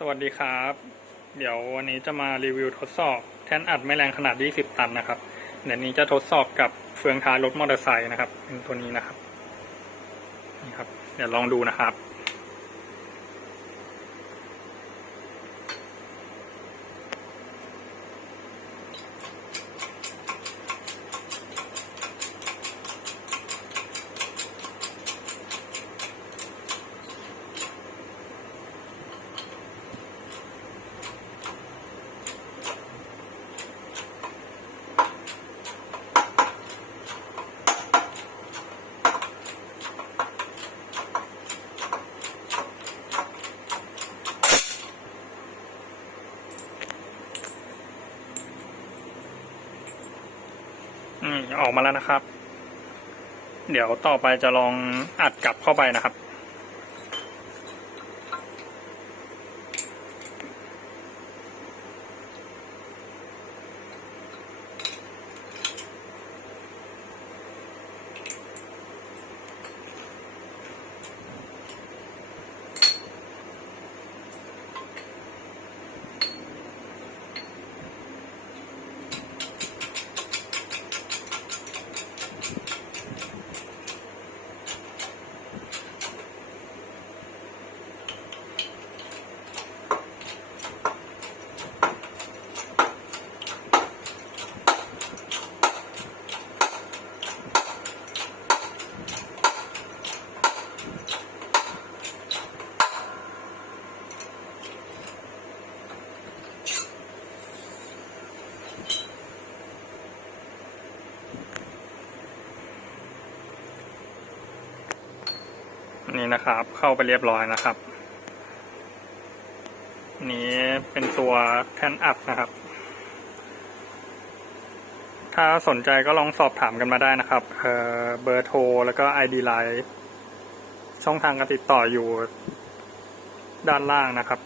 สวัสดีครับ เดี๋ยววันนี้จะมารีวิวทดสอบแท่นอัดไม่แรงขนาด 20 ตันนะครับ เดี๋ยวนี้จะทดสอบกับเฟืองท้ายรถมอเตอร์ไซค์นะครับเป็นตัวนี้นะครับ นี่ครับ เดี๋ยวลองดูนะครับ อืมออกมาแล้วนะครับ เดี๋ยวต่อไปจะลองอัดกลับเข้าไปนะครับ นี่นะครับ เข้าไปเรียบร้อยนะครับ นี้เป็นตัวแท่นอัดนะครับ ถ้าสนใจก็ลองสอบถามกันมาได้นะครับเเบอร์โทรแล้วก็ ID Line ช่องทางการติดต่ออยู่ด้านล่างนะครับ